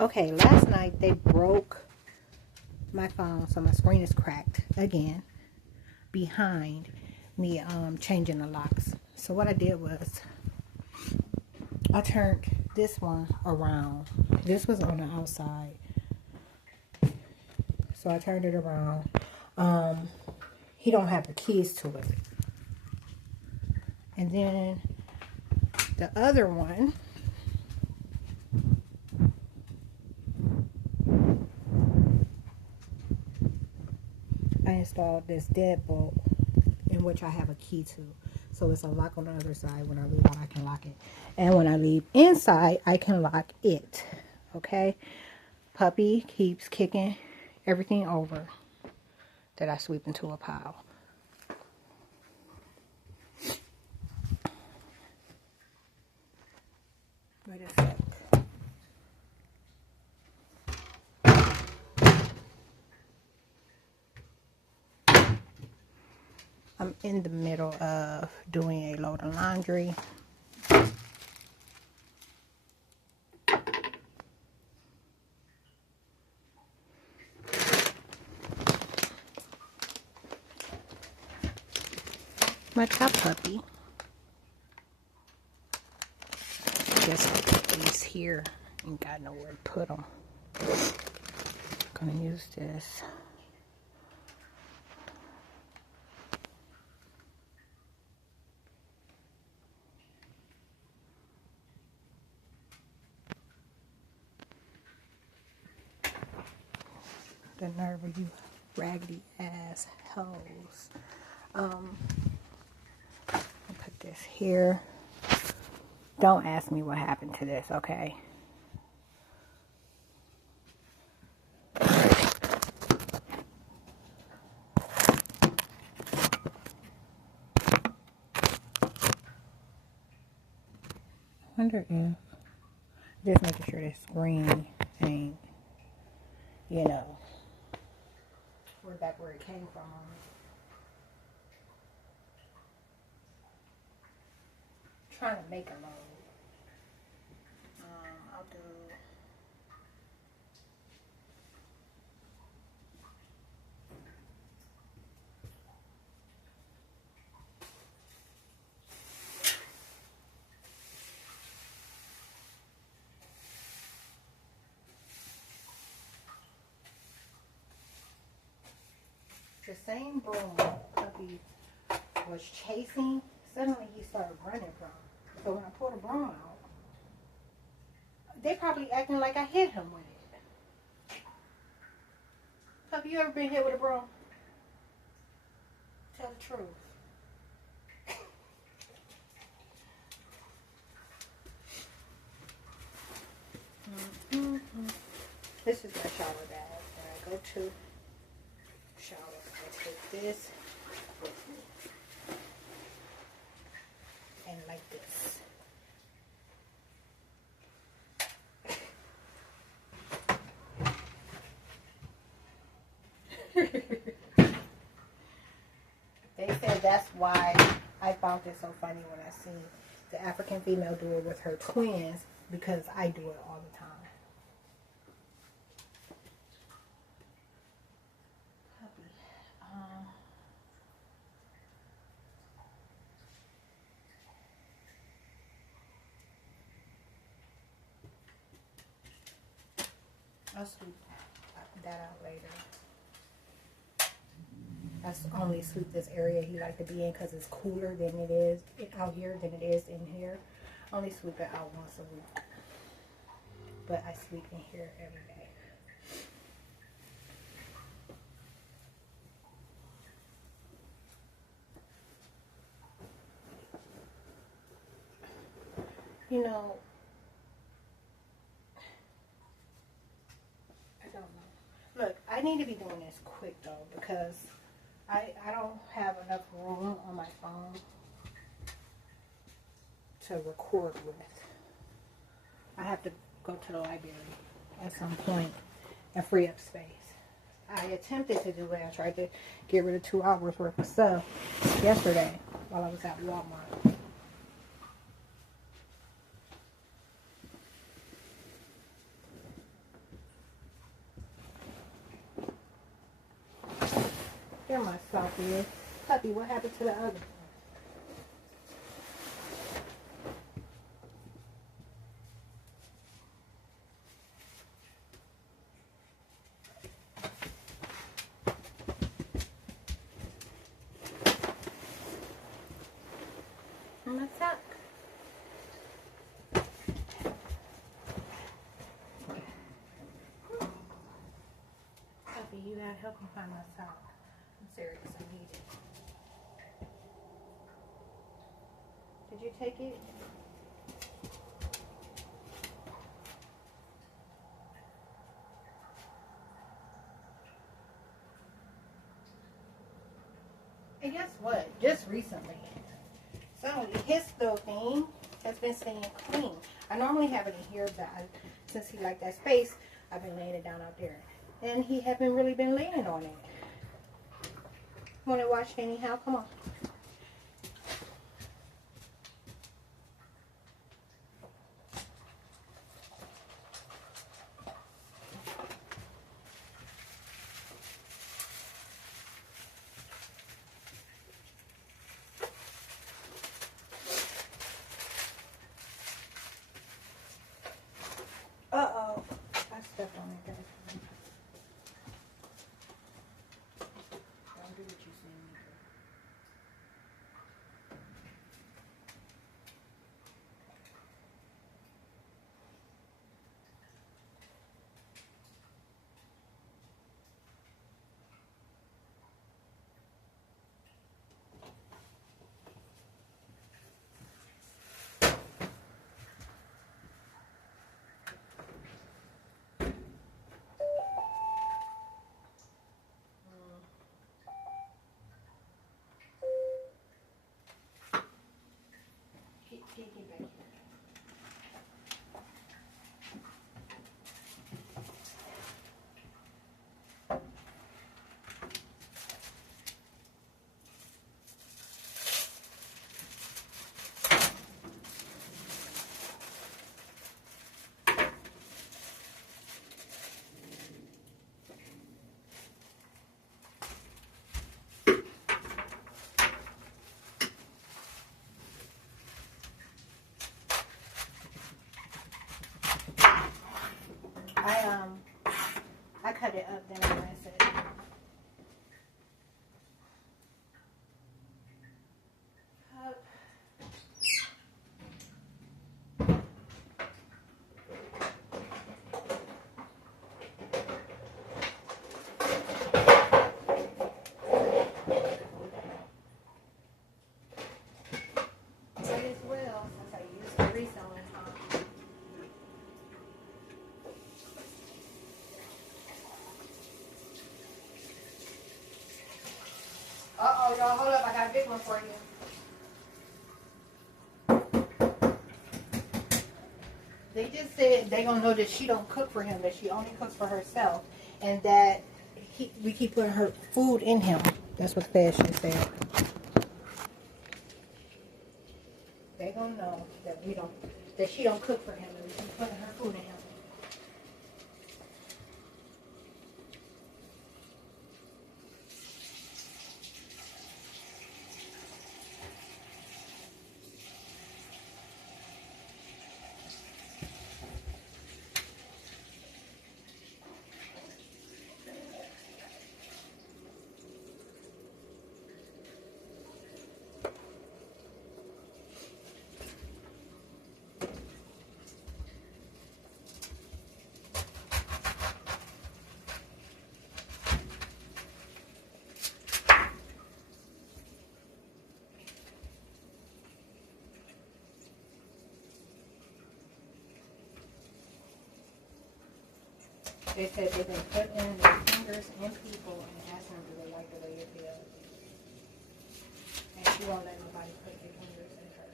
Okay, last night they broke my phone, so my screen is cracked again behind me changing the locks. So what I did was I turned this one around. This was on the outside, so I turned it around. He don't have the keys to it. And then the other one, I installed this deadbolt in which I have a key to. So it's a lock on the other side. When I leave out, I can lock it. And when I leave inside, I can lock it. Okay? Puppy keeps kicking everything over that I sweep into a pile. Wait a sec. I'm in the middle of doing a load of laundry. My top puppy. Just these here. Ain't got nowhere to put them. Gonna use this. The nerve of you raggedy ass hoes. I'll put this here. Don't ask me what happened to this, okay? Wonder if just making sure this screen ain't, you know, we're back where it came from. Trying to make a load. I'll do the same broom puppy was chasing. Suddenly he started running from. So when I pulled the broom out, they probably acting like I hit him with it. Have you ever been hit with a broom? Tell the truth. This is my shower bag. When I go to shower, I take this with me. And like this. They said that's why I found it so funny when I seen the African female do it with her twins, because I do it all the time. I'll sweep that out later. I only sweep this area he like to be in because it's cooler than it is out here than it is in here. I only sweep it out once a week. But I sweep in here every day. You know, I don't know. Look, I need to be doing this quick though, because I don't have enough room on my phone to record with. I have to go to the library at some point and free up space. I attempted to do it. I tried to get rid of 2 hours worth of stuff yesterday while I was at Walmart. There my sock is. Puppy, what happened to the other one? My sock. Puppy, you gotta help me find my sock. I'm serious, I need it. Did you take it? And guess what? Just recently, so his little thing has been staying clean. I normally have it in here, but since he liked that space, I've been laying it down out there. And he haven't really been laying on it. Want to watch anyhow? Come on. Uh-oh. I stepped on it, guys. Don't do what you see me do. Get back here. I cut it up, then I rinse it. Might as well, since I used the reselling time. Uh-oh, y'all, hold up. I got a big one for you. They just said they gonna know that she don't cook for him, that she only cooks for herself, and that we keep putting her food in him. That's what Fashion said. They gonna know that she don't cook for him, and we keep putting her food in him. They said they've been putting in their fingers in people and asking them, do they like the way it feels? And she won't let nobody put their fingers in her.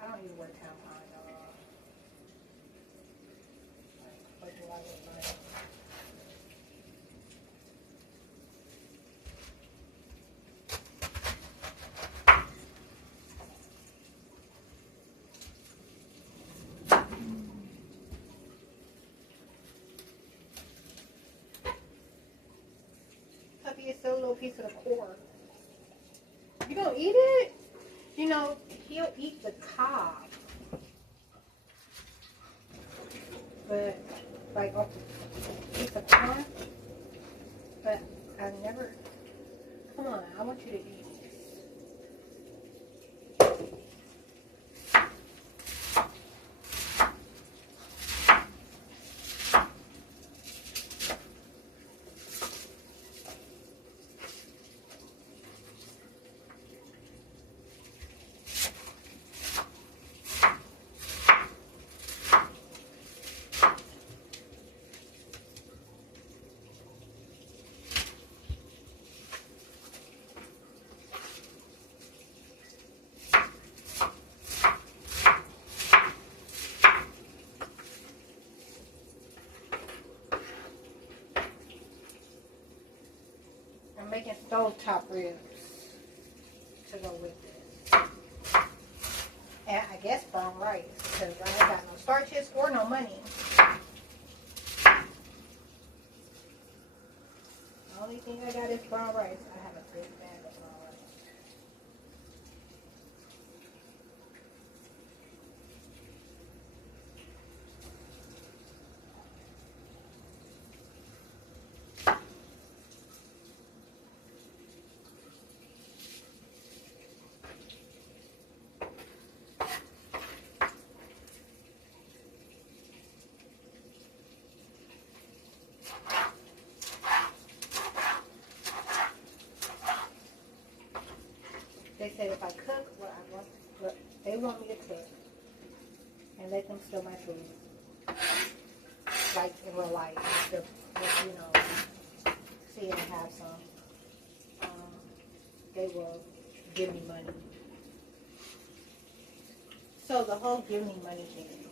I don't even wear tampon, y'all. What do I look like? see it's still a little piece of the core. You gonna eat it? You know, he'll eat the cob. But, like, a piece of corn. But I never... Come on, I want you to eat this. I'm making stovetop ribs to go with this. And I guess brown rice, because I ain't got no starches or no money. The only thing I got is brown rice. I have a big bag of brown rice. They said if I cook what they want me to cook and let them steal my food, like in real life, if, you know, see and have some, they will give me money. So the whole give me money thing,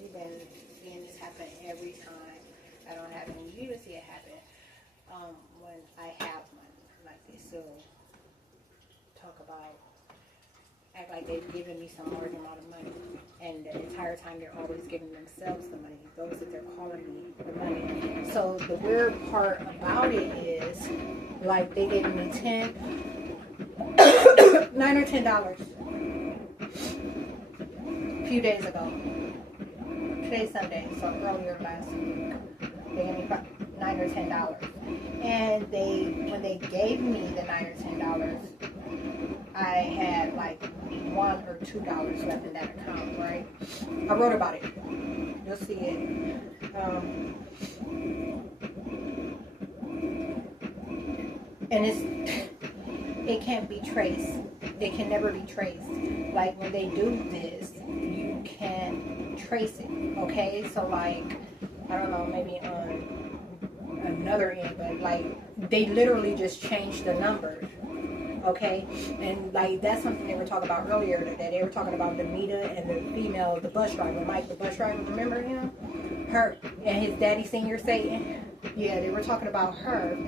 you've been seeing this happen every time I don't have any. You even see it happen when I have money, like they still talk about, act like they've given me some large amount of money, and the entire time they're always giving themselves the money, those that they're calling me the money. So the weird part about it is, like, they gave me $9 or $10 a few days ago. Today's Sunday, so earlier last week, they gave me $9 or $10, and when they gave me the $9 or $10, I had like $1 or $2 left in that account, right? I wrote about it. You'll see it. And it can't be traced. It can never be traced. Like when they do this, you can trace it. Okay, so like, I don't know, maybe on another end, but like they literally just changed the numbers. Okay, and like that's something they were talking about earlier today. They were talking about Demita and the female, the bus driver, Mike, the bus driver. Remember him? Her and his daddy, Senior Satan. Yeah, they were talking about her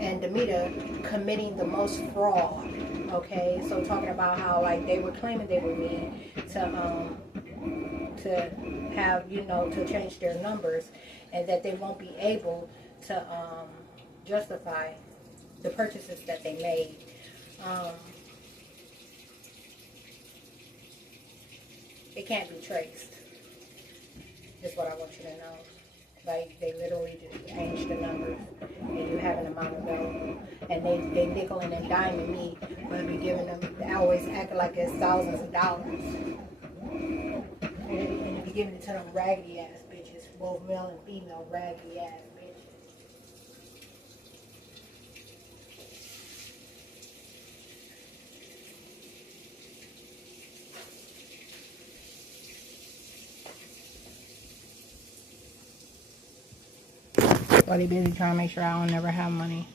and Demita committing the most fraud. Okay, so talking about how like they were claiming they were me to have, you know, to change their numbers, and that they won't be able to justify the purchases that they made. It can't be traced. Is what I want you to know. Like they literally just changed the numbers, and you have an amount available, and they nickel and diming me for be giving them. They always acting like it's thousands of dollars, and be giving it to them raggedy ass bitches, both male and female raggedy ass bitches. But they busy trying to make sure I don't never have money.